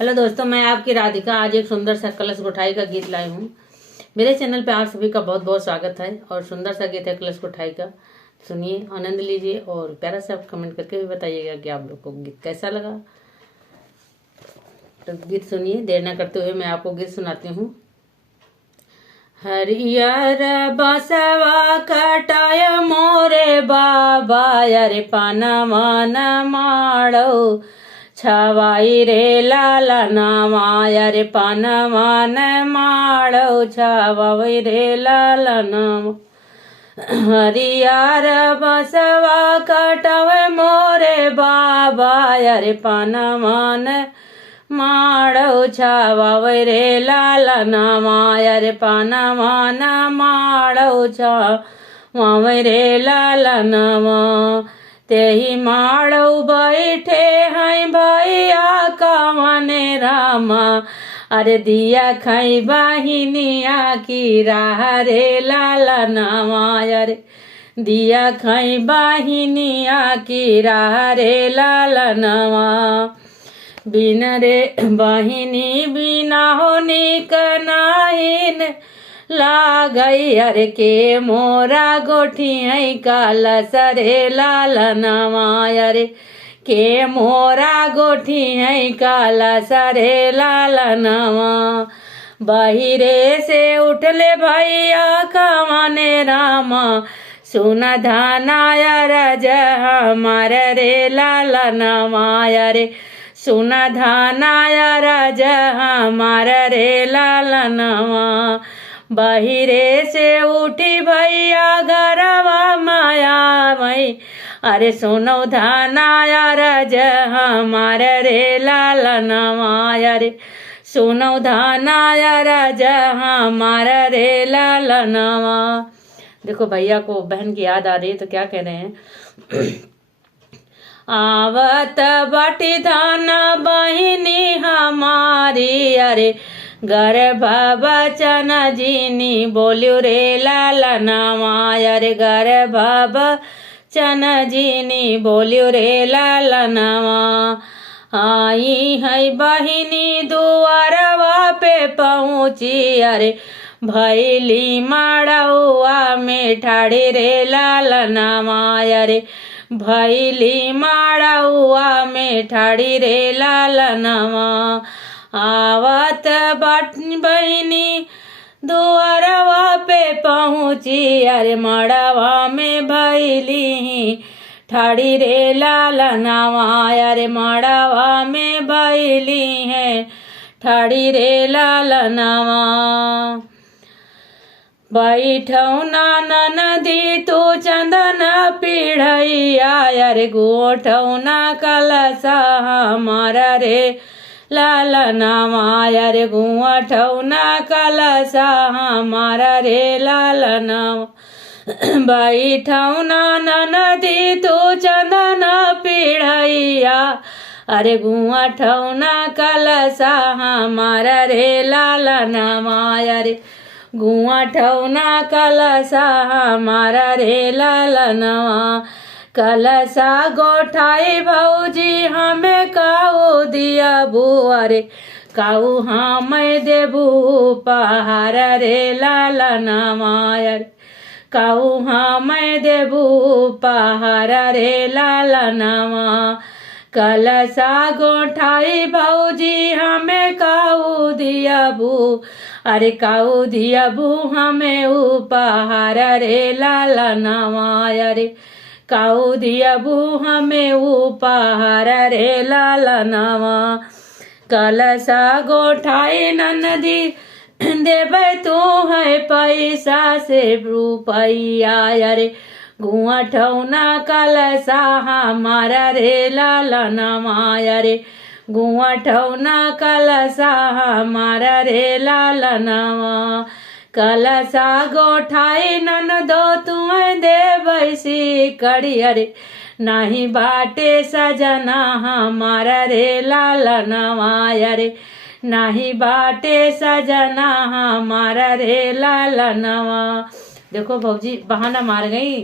Hello दोस्तों, मैं आपकी राधिका आज एक सुंदर सा कलश गुठाई का गीत लाई हूँ। मेरे चैनल पे आप सभी का बहुत बहुत स्वागत है और सुंदर सा गीत है कलश गुठाई का। सुनिए, आनंद लीजिए और प्यारा सा कमेंट करके भी बताइएगा कि आप लोग को गीत कैसा लगा। तो गीत सुनिए, देर न करते हुए मैं आपको गीत सुनाती हूँ। हरियर बसवा कटाय मोरे बाबा, अरे पानवा न माड़ो छवाई रे लाला नामा, रे पानवा न माड़ो छवाई रे लाला नामा। हरियर बसवा कटावे मोरे बाबा, अरे पानवा न माड़ो छवाई रे लाला नामा, रे पानवा न माड़ो छवाई रे लाला नामा। तेही माड़ो बैठे हैं भैया कामने रामा, अरे दिया खाई बाहिनिया की राह रे लाला नामा, अरे दिया खाई बाहिनिया की राह रे लाला नामा। बिन रे बहिनी बिना होनी कनाइन लागई, अरे के मोरा गोठी काला सरे लाला नामा, अरे के मोरा गोठी काला सरे लाला नामा। बहिरे से उठले भैया कमाने रामा, सुना धानाया राजा हमार रे लाला नामा, अरे सुना धानाया राजा हमार रे लाला नामा। बहिरे से उठी भैया गरवा माया मई, अरे सुनो धानाया राजा हमार रे लाला नामा, अरे सुनो धानाया राजा हमार रे लाला नामा। देखो भैया को बहन की याद आ रही है तो क्या कह रहे हैं। आवत बाटी धाना बहिनी हमारी, अरे गर्भ बचन जीनी बोल्यो रे लाला नामा, अरे गर्भ बचन जीनी बोल्यो रे लाला नामा। आई है बहिनी दुआरवा पे पहुँची, अरे भैली माड़ौआ में ठाड़ी रे लाला नामा, अरे भैली माड़ौआ में ठाड़ी रे लाला नामा। आवत बहिनी दुआरवा पे पहुँची, अरे मड़वा में भैली ठाड़ी रे लाला नामा, अरे मड़वा में भैली है ठाड़ी रे लाला नामा। बैठौ ना नदी तू चंदन पीढ़ैया, अरे गोठौ ना कलसा हमारा रे लाला नामा, अरे गुआठौ ना कलसा हमारा रे लाला नामा। बैठौ ना नदी तू चंदन पीढ़ैया, अरे गुआठौ ना कलसा हमारा रे लाला नामा, अरे गुआठौ ना कलसा हमारा रे लाला नामा। कलसा गोठाई भौजी हमें काऊ दिया बू, अरे काऊ हमें देबू पहाड़ रे लाला नामा, अरे काऊ हमें देबू पहाड़ रे लाला नामा। कलसा गोठाई भौजी हमें काऊ दिया बू, अरे काऊ दिया बू हमें उपहार रे लाला नामा, अरे काऊ दिया बू हमें उपहार रे लाला नामा। कलसा गोठाई ननदी देवे तू है पैसा से रुपैया, अरे गुआठौ ना कलसा हमारा रे लाला नामा, अरे गुआठौ ना कलसा हमारा रे लाला नामा। कलसा गोठाई ननदो तुम्हें देवैसी कड़ी, अरे नाही बाटे सजना हमारा रे लाला नामा, अरे नाही बाटे सजना हमारा रे लाला नामा। देखो भौजी बहाना मार गई।